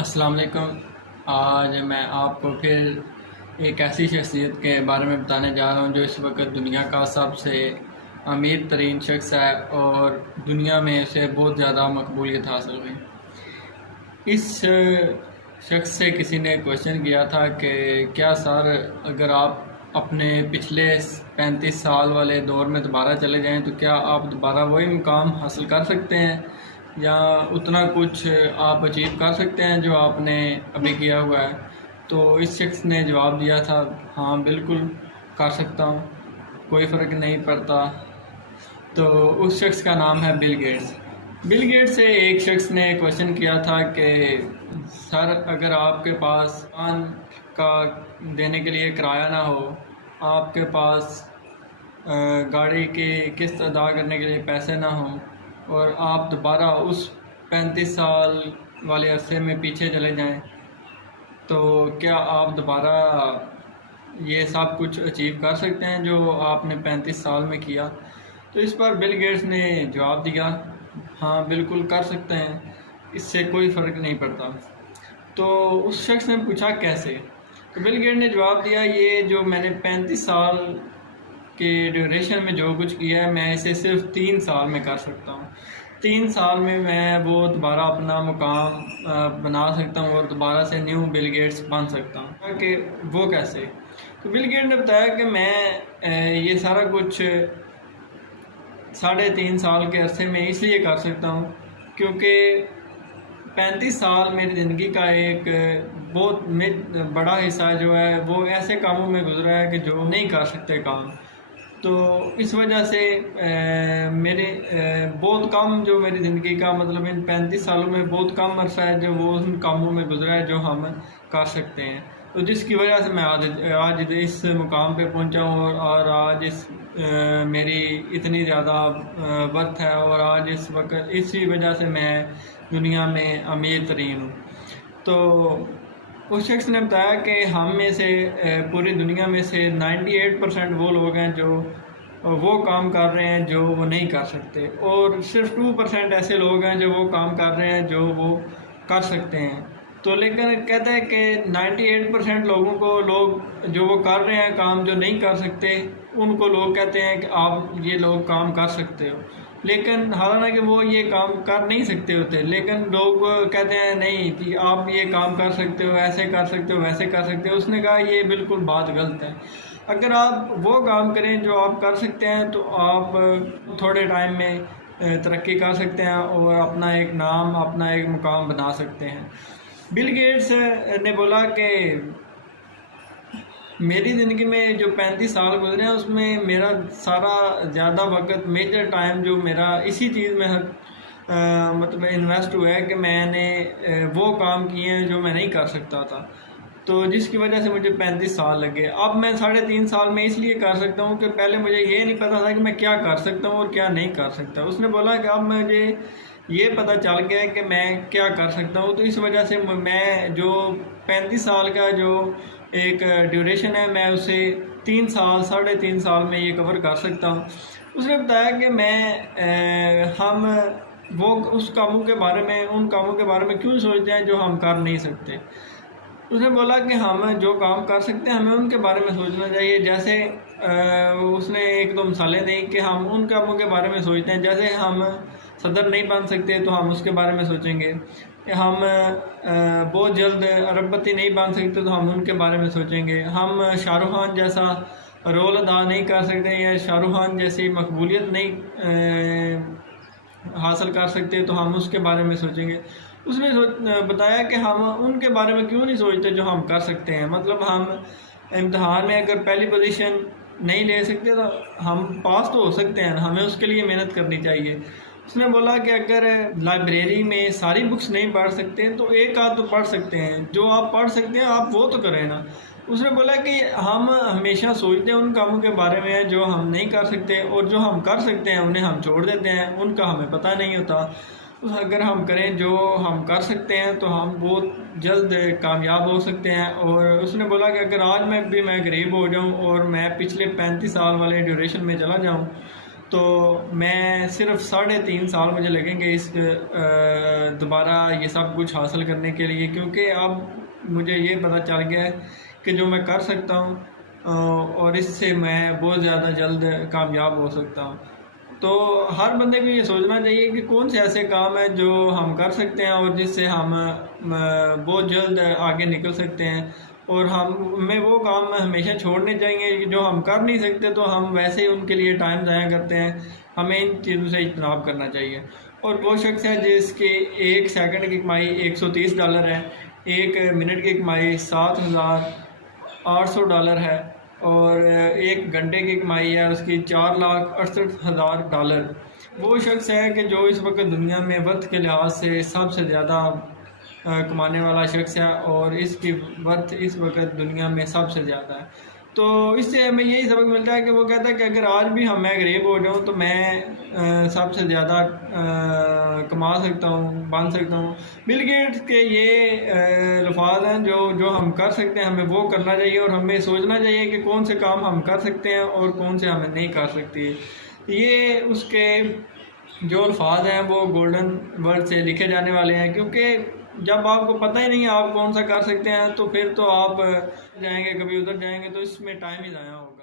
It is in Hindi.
अस्सलाम वालेकुम। आज मैं आपको फिर एक ऐसी शख्सियत के बारे में बताने जा रहा हूँ जो इस वक्त दुनिया का सबसे अमीर तरीन शख्स है और दुनिया में उसे बहुत ज़्यादा मकबूलियत हासिल हुई। इस शख्स से किसी ने क्वेश्चन किया था कि क्या सर, अगर आप अपने पिछले 35 साल वाले दौर में दोबारा चले जाएं तो क्या आप दोबारा वही मुकाम हासिल कर सकते हैं या उतना कुछ आप अचीव कर सकते हैं जो आपने अभी किया हुआ है। तो इस शख्स ने जवाब दिया था, हाँ बिल्कुल कर सकता हूँ, कोई फ़र्क नहीं पड़ता। तो उस शख्स का नाम है बिल गेट्स। बिल गेट्स से एक शख्स ने क्वेश्चन किया था कि सर, अगर आपके पास दुकान का देने के लिए किराया ना हो, आपके पास गाड़ी की किस्त अदा करने के लिए पैसे ना हों और आप दोबारा उस 35 साल वाले अरसे में पीछे चले जाएं, तो क्या आप दोबारा ये सब कुछ अचीव कर सकते हैं जो आपने 35 साल में किया। तो इस पर बिल गेट्स ने जवाब दिया, हाँ बिल्कुल कर सकते हैं, इससे कोई फ़र्क नहीं पड़ता। तो उस शख्स ने पूछा कैसे। तो बिल गेट्स ने जवाब दिया, ये जो मैंने 35 साल के ड्यूरेशन में जो कुछ किया है, मैं इसे सिर्फ 3 साल में कर सकता हूँ। 3 साल में मैं वो दोबारा अपना मुकाम बना सकता हूँ और दोबारा से न्यू बिल गेट्स बन सकता हूँ। कि वो कैसे। तो बिल गेट्स ने बताया कि मैं ये सारा कुछ 3.5 साल के अरसे में इसलिए कर सकता हूँ क्योंकि 35 साल मेरी ज़िंदगी का एक बहुत बड़ा हिस्सा जो है वो ऐसे कामों में गुजरा है कि जो नहीं कर सकते काम। तो इस वजह से मेरे बहुत कम जो मेरी ज़िंदगी का मतलब इन 35 सालों में बहुत कम अरसा है जो वो उन कामों में गुजरा है जो हम कर सकते हैं। तो जिसकी वजह से मैं आज इस मुकाम पे पहुंचा हूँ और आज मेरी इतनी ज़्यादा वर्थ है और आज इस वक्त इसी वजह से मैं दुनिया में अमीर तरीन हूँ। तो उस शख्स ने बताया कि हम में से पूरी दुनिया में से 98% वो लोग हैं जो वो काम कर रहे हैं जो वो नहीं कर सकते और सिर्फ 2% ऐसे लोग हैं जो वो काम कर रहे हैं जो वो कर सकते हैं। तो लेकिन कहते हैं कि 98% लोगों को लोग जो वो कर रहे हैं काम जो नहीं कर सकते उनको लोग कहते हैं कि आप ये लोग काम कर सकते हो, लेकिन हालांकि वो ये काम कर नहीं सकते होते, लेकिन लोग कहते हैं नहीं कि आप ये काम कर सकते हो, ऐसे कर सकते हो, वैसे कर सकते हो। उसने कहा ये बिल्कुल बात गलत है। अगर आप वो काम करें जो आप कर सकते हैं तो आप थोड़े टाइम में तरक्की कर सकते हैं और अपना एक नाम, अपना एक मुकाम बना सकते हैं। बिल गेट्स ने बोला कि मेरी ज़िंदगी में जो 35 साल गुजरे हैं उसमें मेरा सारा ज़्यादा वक्त मेजर टाइम जो मेरा इसी चीज़ में मतलब इन्वेस्ट हुआ है कि मैंने वो काम किए हैं जो मैं नहीं कर सकता था, तो जिसकी वजह से मुझे 35 साल लगे। अब मैं 3.5 साल में इसलिए कर सकता हूँ कि पहले मुझे ये नहीं पता था कि मैं क्या कर सकता हूँ और क्या नहीं कर सकता। उसने बोला कि अब मुझे ये पता चल गया है कि मैं क्या कर सकता हूँ, तो इस वजह से मैं जो 35 साल का जो एक ड्यूरेशन है मैं उसे 3 साल 3.5 साल में ये कवर कर सकता हूँ। उसने बताया कि हम वो उस कामों के बारे में उन कामों के बारे में क्यों सोचते हैं जो हम कर नहीं सकते। उसने बोला कि हम जो काम कर सकते हैं हमें उनके बारे में सोचना चाहिए। जैसे उसने एक दो मिसालें दी कि हम उन कामों के बारे में सोचते हैं, जैसे हम सदर नहीं बन सकते तो हम उसके बारे में सोचेंगे, हम बहुत जल्द अरबपति नहीं बन सकते तो हम उनके बारे में सोचेंगे, हम शाहरुख खान जैसा रोल अदा नहीं कर सकते या शाहरुख खान जैसी मकबूलियत नहीं हासिल कर सकते तो हम उसके बारे में सोचेंगे। उसने बताया कि हम उनके बारे में क्यों नहीं सोचते जो हम कर सकते हैं। मतलब हम इम्तिहान में अगर पहली पोजीशन नहीं ले सकते तो हम पास तो हो सकते हैं, हमें उसके लिए मेहनत करनी चाहिए। उसने बोला कि अगर लाइब्रेरी में सारी बुक्स नहीं पढ़ सकते तो एक आध तो पढ़ सकते हैं, जो आप पढ़ सकते हैं आप वो तो करें ना। उसने बोला कि हम हमेशा सोचते हैं उन कामों के बारे में जो हम नहीं कर सकते और जो हम कर सकते हैं उन्हें हम छोड़ देते हैं, उनका हमें पता नहीं होता। अगर हम करें जो हम कर सकते हैं तो हम बहुत जल्द कामयाब हो सकते हैं। और उसने बोला कि अगर आज मैं गरीब हो जाऊं और मैं पिछले 35 साल वाले ड्यूरेशन में चला जाऊं तो मैं सिर्फ 3.5 साल मुझे लगेंगे इस दोबारा ये सब कुछ हासिल करने के लिए, क्योंकि अब मुझे ये पता चल गया है कि जो मैं कर सकता हूँ और इससे मैं बहुत ज़्यादा जल्द कामयाब हो सकता हूँ। तो हर बंदे को ये सोचना चाहिए कि कौन से ऐसे काम हैं जो हम कर सकते हैं और जिससे हम बहुत जल्द आगे निकल सकते हैं, और हमें वो काम हमेशा छोड़ने चाहिए जो हम कर नहीं सकते, तो हम वैसे ही उनके लिए टाइम ज़ाया करते हैं। हमें इन चीज़ों से इज्तनाब करना चाहिए। और वो शख्स है जिसके 1 सेकंड की कमाई $130 है, 1 मिनट की कमाई $7,800 है, और 1 घंटे की कमाई है उसकी $4,68,000। वो शख्स है कि जो इस वक्त दुनिया में वर्थ के लिहाज से सबसे ज़्यादा कमाने वाला शख्स है, और इसकी वर्थ इस वक्त दुनिया में सबसे ज़्यादा है। तो इससे हमें यही सबक मिलता है कि वो कहता है कि अगर आज भी मैं गरीब हो जाऊँ तो मैं सबसे ज़्यादा कमा सकता हूँ, बन सकता हूँ। बिल गेट्स के ये लफ्ज़ हैं जो जो हम कर सकते हैं, हमें वो करना चाहिए, और हमें सोचना चाहिए कि कौन से काम हम कर सकते हैं और कौन से हमें नहीं कर सकते। ये उसके जो अल्फाज हैं वो गोल्डन वर्ड से लिखे जाने वाले हैं, क्योंकि जब आपको पता ही नहीं है आप कौन सा कर सकते हैं तो फिर तो आप जाएंगे, कभी उधर जाएंगे, तो इसमें टाइम ही ज़ाया होगा।